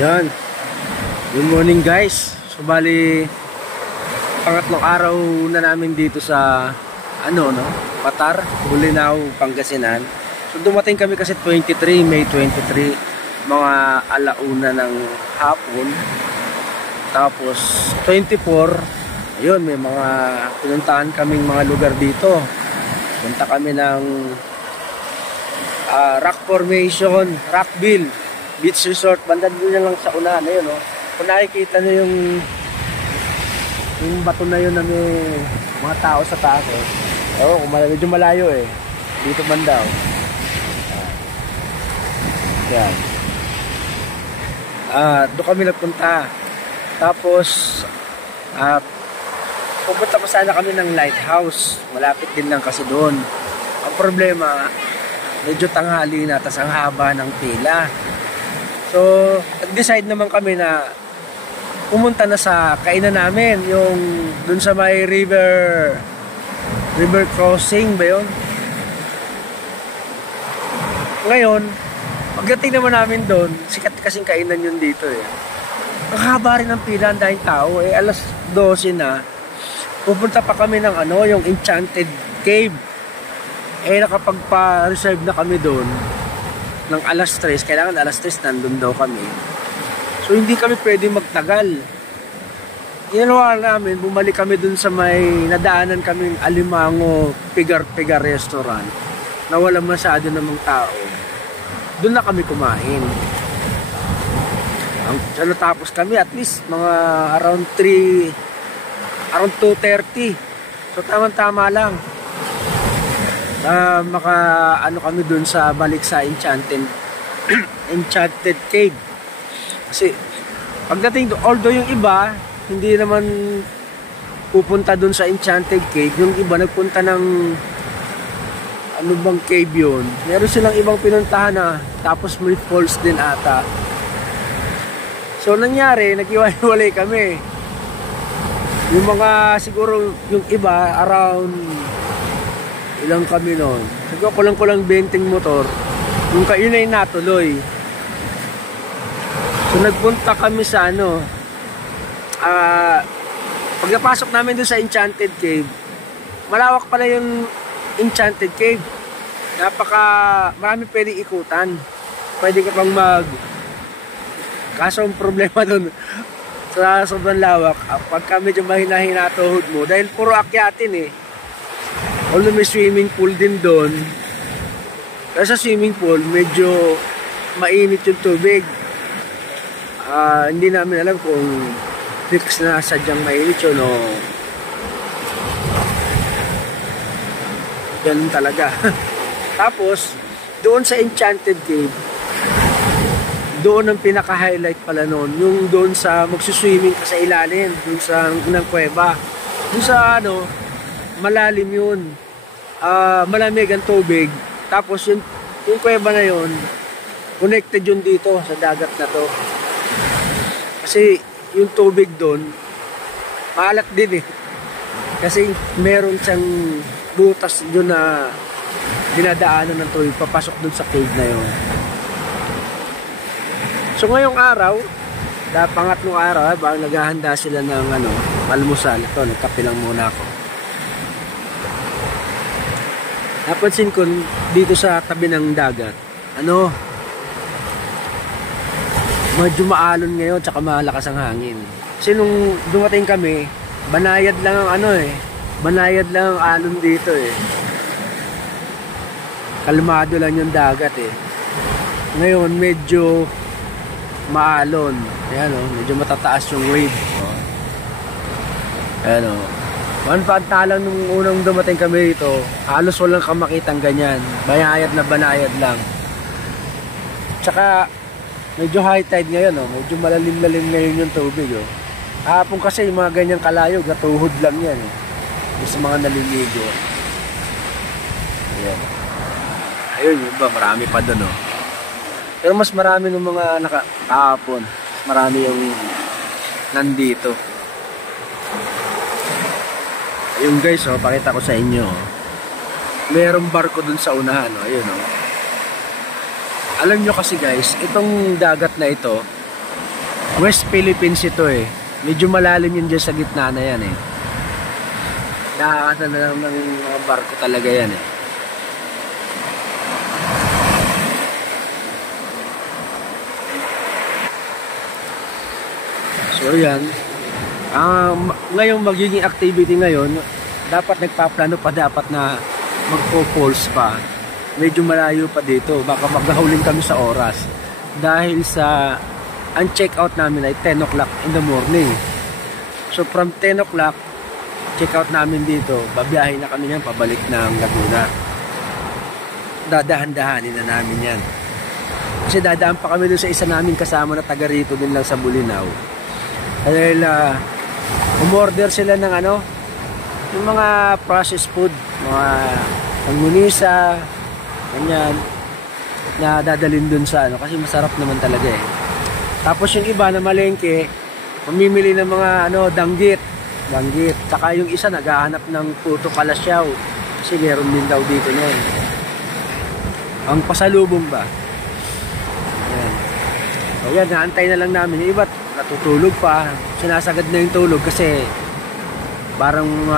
Yan. Good morning guys. So bali pangatlong araw na namin dito sa Patar, Bolinao, Pangasinan. So dumating kami kasi May 23, mga alauna ng hapon. Tapos 24, ayun, may mga pinuntahan kaming mga lugar dito. Punta kami ng Rock Formation, Rockville Beach Resort, banda doon lang sa unahan. Ayun, no? Kung nakikita nyo yung bato na yun na may mga tao sa taas, medyo malayo dito banda. Yan. Doon kami nagpunta. Tapos pupunta pa sana kami ng lighthouse, malapit din lang kasi doon. Ang problema, medyo tanghali na, tas ang haba ng pila. So nag-decide naman kami na pumunta na sa kainan namin, yung dun sa may river crossing ba yun? Ngayon, pagdating naman namin doon, sikat kasing kainan yun dito ang haba rin ng pila, ang daming tao. Alas 12 na, pupunta pa kami ng yung Enchanted Cave. Nakapagpa-reserve na kami doon ng alas 3, kailangan alas 3 nandun daw kami. So hindi kami pwedeng magtagal. Ginawa namin, bumalik kami dun sa may nadaanan kaming Alimango Pigar Restaurant na walang masyado namang tao. Doon na kami kumain. Natapos kami at least mga around 2:30. So tama-tama lang. Kami dun sa balik sa Enchanted Cave. Kasi pagdating doon, although yung iba hindi naman pupunta dun sa Enchanted Cave, yung iba nagpunta ng cave yun, meron silang ibang pinuntahan tapos may falls din ata. So nangyari, nag-iwalay kami. Yung mga siguro yung iba around ilang kami noon, siguro kulang 20 motor, yung yun ay natuloy. So nagpunta kami sa pagkapasok namin doon sa Enchanted Cave, malawak pala yung Enchanted Cave. Marami pwedeng ikutan. Pwede ka pang kaso ang problema doon sa sobrang lawak, pagka medyo mahina-hina tuhod mo, dahil puro akyatin although may swimming pool din doon. Kasi sa swimming pool, medyo mainit yung tubig. Hindi namin alam kung fix na sadyang mainit yun o ganun talaga. Tapos, doon sa Enchanted Cave, doon ang pinaka-highlight pala noon, yung doon sa magsuswimming ka sa ilalim, doon sa ng kuweba. Doon sa malalim yun. Malamig ang tubig. Tapos yung kuweba na yun, connected yun dito sa dagat na to. Kasi yung tubig doon, maalat din Kasi meron siyang butas doon na dinadaanan ng tubig, papasok doon sa cave na yun. So ngayong araw, pangatlong araw, bang naghahanda sila ng almusal. Ito, nagkape lang muna ako. Napansin ko dito sa tabi ng dagat, medyo maalon ngayon, tsaka malakas ang hangin. Kasi nung dumating kami, banayad lang ang banayad lang ang alon dito Kalmado lang yung dagat Ngayon medyo maalon. Ayan medyo matataas yung wave. Ayan one pantalan nung unang dumating kami dito, halos walang kamakitang ganyan. Banayad lang. Tsaka medyo high tide ngayon medyo malalim-lalim ngayon yung tubig Hapon kasi yung mga ganyang kalayog, natuhod lang yan sa mga naliligo. Ayan. Ayun, yun ba, marami pa doon Pero mas marami ng mga kahapon. Marami yung nandito. Ayun guys, pakita ko sa inyo. Merong barko dun sa unahan, ayun Alam nyo kasi guys, itong dagat na ito, West Philippines ito eh. Medyo malalim yun dyan sa gitna na yan eh. Nakakata na lang ng mga barko talaga yan eh. So yan. Ngayong magiging activity ngayon, dapat nagpaplano pa dapat na magpo-falls pa. Medyo malayo pa dito. Baka maghahulin kami sa oras. Dahil sa ang check-out namin ay 10 o'clock in the morning. So from 10 o'clock, check-out namin dito. Babiyahin na kami yan pabalik ng Laguna. Dadahan-dahanin na namin yan. Kasi dadaan pa kami doon sa isa namin kasama na taga rito din lang sa Bulinaw. Dahil umorder sila ng ano, yung mga processed food, mga langgunisa, ganyan, na dadalhin dun sa ano, kasi masarap naman talaga eh. Tapos yung iba na malengke, mamimili ng mga ano, danggit, saka yung isa naghahanap ng puto kalasyaw, kasi meron din daw dito noon. Ang pasalubong ba? Ayan. Ayan, naantay na lang namin. Yung iba natutulog pa, sinasagad na yung tulog kasi parang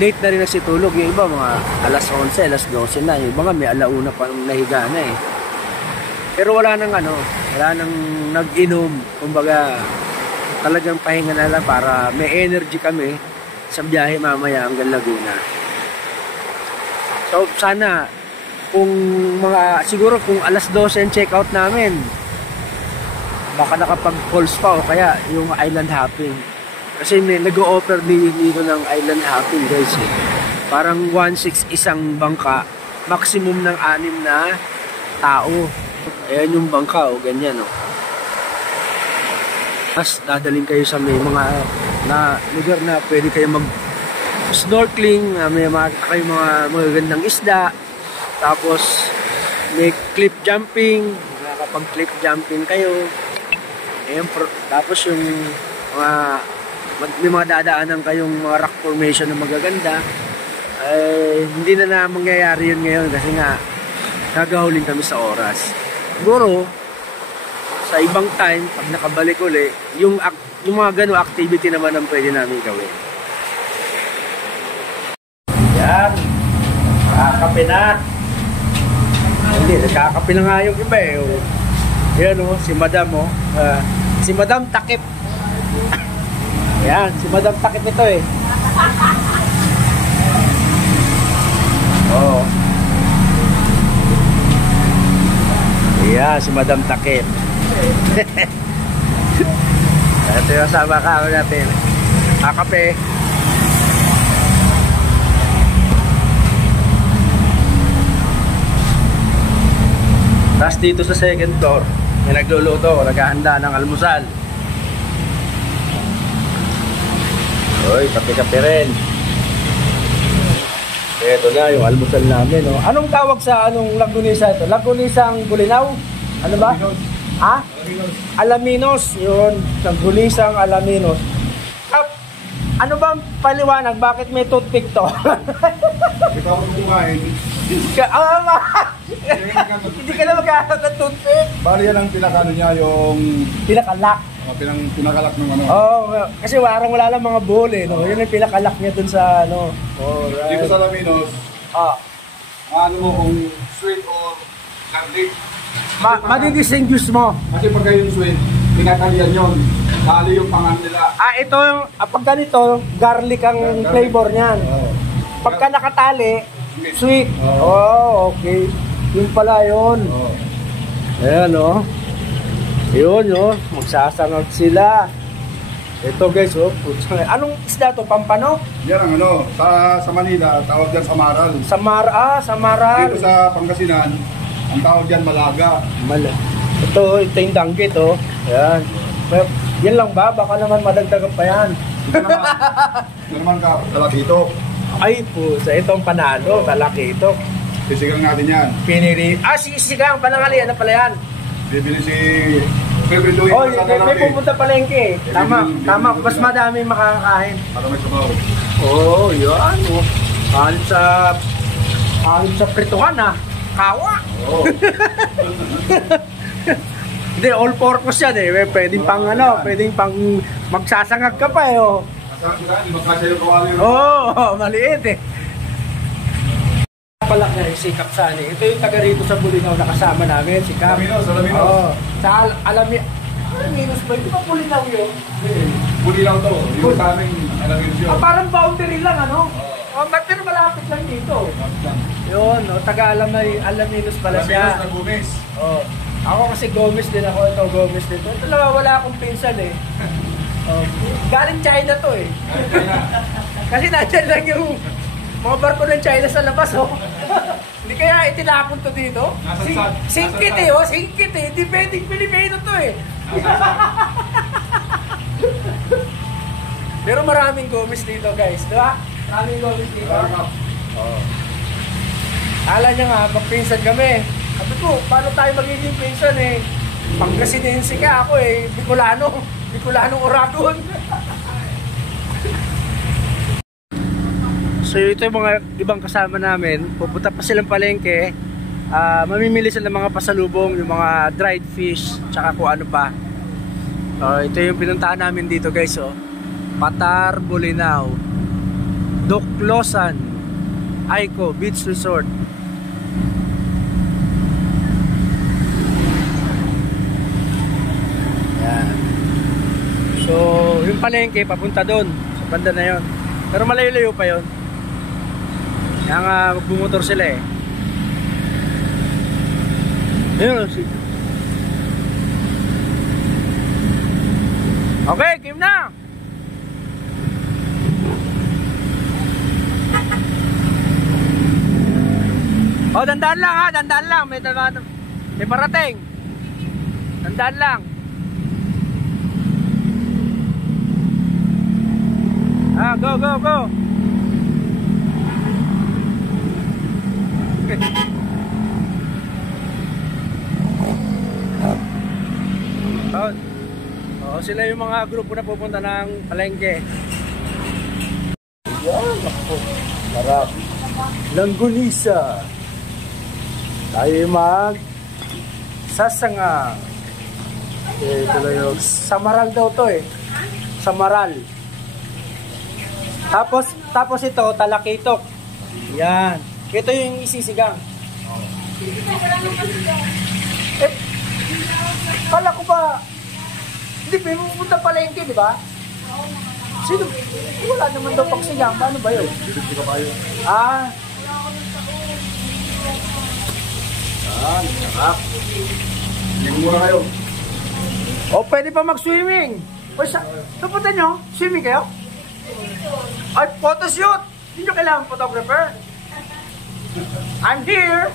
late na rin nagsitulog. Yung iba mga alas 11, alas 12 na. Yung iba nga may alauna pa nahiga na eh. Pero wala nang ano, wala nang nag-inom. Kumbaga talagang pahinga na lang para may energy kami sa biyahe mamaya hanggang Laguna. So sana kung siguro kung alas 12 ang check out namin, baka nakapag-falls pa o kaya yung island hopping. Kasi nag-o-offer dito ng island hopping guys eh. Parang 1/6 isang bangka, maximum ng 6 na tao. Ayan yung bangka o ganyan o. Tapos dadaling kayo sa may mga lugar na pwede kayo mag-snorkeling, may makakita kayo mga magagandang isda. Tapos may cliff jumping, makakapag-cliff jumping kayo. Ayan, tapos yung may mga dadaanan kayong mga rock formation na magaganda. Hindi na mangyayari yun ngayon kasi nga nagahulin kami sa oras. Siguro sa ibang time pag nakabalik uli yung mga ganong activity naman ang pwede namin gawin. Yan, nakakape na. Hindi, nakakape na nga yung iba eh. Yan o, si Madam o. Si Madam takip. Yan, si Madam takip ito eh. Oo. Yan, si Madam takip. Ito yung sama ka natin. Kakape. Tapos dito sa second floor, may nagluluto, naghahanda ng almusal. Uy, kape-kape rin. Ito na yung almusal namin. Oh. Anong tawag sa Lagunisa ito? Lagunisang Bulinaw? Ano ba? Alaminos. Ha? Alaminos. Yun. Lagunisang Alaminos. Ano ba ang paliwanag? Bakit may toothpick to? Ito ako kumain. Hindi ka na magkakat ng toothpick. Bali yan ang pinakano niya, yung Pinakalak. pinakalak ng ano. Kasi wala lang mga bowl eh. No? Yun yung pinakalak niya dun sa ano. Right. Dito sa Laminos, ano mo kung sweet or garlic. Madidistinguish mo. Kasi pag yung sweet, pinakalian yun. Dali yung pangan nila. Ito yung, pag ganito, garlic ang flavor niyan. Pagka nakatali, sweet. Okay. Yun pala yun. Ayan o. Yun o. Magsasangag sila. Ito guys o. Anong isda to? Pampano? Yan ang sa Manila, tawag dyan samaral. Samaral. Dito sa Pangasinan, ang tawag dyan malaga. Ito yung danggit o. Ayan. Yan lang ba? Baka naman madagdagan pa yan. Ito naman ka, talakito. Ay po, sa itong panalo, talakito. Sisigang natin yan. Piniri. Sisigang, panangali, ano pala yan? Bibili si Pepe Louie. May pupunta palengke. Tama. Mas madami makakakain. Para may sabaw. Yan. Halit sa prituhan Kawa. Hindi, all purpose yan eh. Pwedeng pang ano, pwedeng pang magsasangag ka pa eh. Oh. Masarap sila, hindi magkasya yung kawali. Oo, maliit eh. Palak na si Kap Sani. Ito yung taga rito sa Bulinaw na kasama namin, si Kap. Alaminos. Oo. Sa Alaminos ba? Di ba Bulinaw yun? Bulinaw to. Yung sa aming Alaminos yun. Parang boundary lang ano? Pero malapit lang dito. Yun, taga Alaminos pala siya. Alaminos na Gomez. Oo. Ako kasi Gomez din ako. Ito Gomez din. Ito lang, wala akong pinsan eh. Galing China to eh. Kasi nandiyan lang yung mga barko ng China sa labas oh. Hindi kaya itinapon to dito? Singkit eh, singkit eh. Hindi pwedeng Pilipino to eh. Pero maraming Gomez dito guys, di ba? Maraming Gomez dito. Akala niya nga, magpinsan kami. Sabi ko, paano tayo magiging pinsan eh? Pangasidense ka ako eh, Bicolanong Oragon. So ito yung mga ibang kasama namin, pupunta pa silang palengke, mamimili sila ng mga pasalubong, yung mga dried fish, tsaka kung ano pa. Ito yung pinuntahan namin dito guys oh. Patar, Bulinaw, Doklosan, Aiko Beach Resort. Yan. So yung palengke papunta doon sa banda na yon. Pero malayo-layo pa yon. Kaya nga magbumotor sila eh. Ayun. Okay, game na! Oh, dandaan lang ha, dandaan lang. May parating. Dandaan lang. Go. Sila yung mga grupo na pupunta ng palengke. Yan, ako. Sarap. Langgunisa. Tayo sasanga. Ito lang yung Samaral daw to eh. Samaral. Tapos ito, talakitok. Yan. Ito yung isisigang. Pala ko ba? Hindi, may pupunta palengke, di ba? Sino? Wala naman daw pagsigang. Paano ba yun? Sarap. Hindi muna kayo. Pwede pa mag-swimming. Pupunta nyo? Swimming kayo? Ay, photoshoot! Hindi nyo kailangan photographer. I'm here!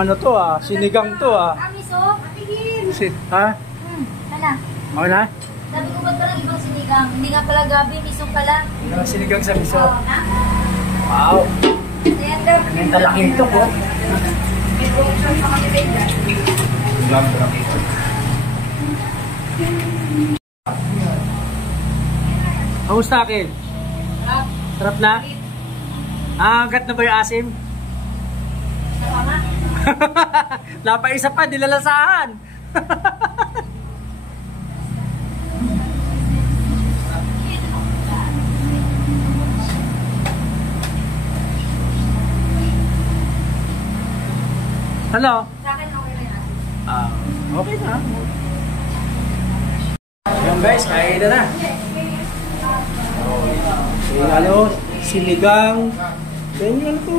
ano to sinigang to Miso, patigil. Ha? Hala. Ako na? Sabi ko ba't parang ibang sinigang? Hindi nga pala gabi, miso pala. Sinigang sa miso. Oh, Wow! Tender. Ang talaki ito po. Kamusta akin? Sarap na? Agad na ba yung asim? Tama. Napaisa pa, dilalasahan. Ano? Sa akin okay na yan. Okay na. Ayan guys, kain na. Yung ano, sinigang. Yan yung ano to.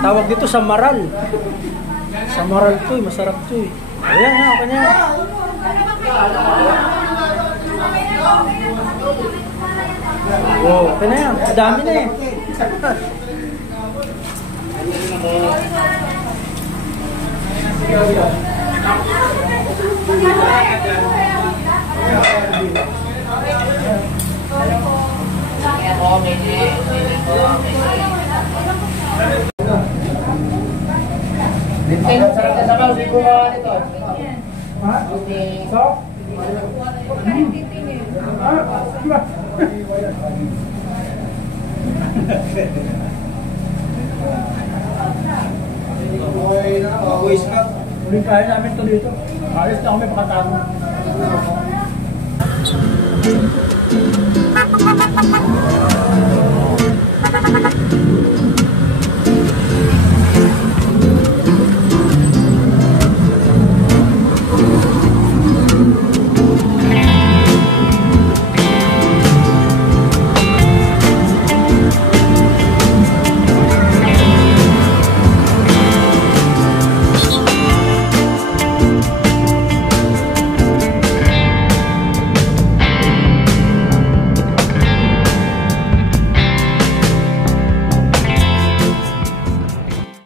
Tawag dito sa maral. Sa maral to masarap to Ayan ha, kanya. Okay na yan, dami na Sarap na sabaw, hindi gumawa nito. Ha? So? Uling kaya namin to dito. Alis na kami pakatapon.